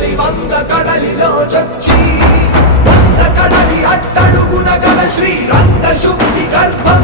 మరి వంద కడలిలో చొచ్చి వంద కడలి అట్టడుగున గల శ్రీరంగ శుద్ధి గర్భం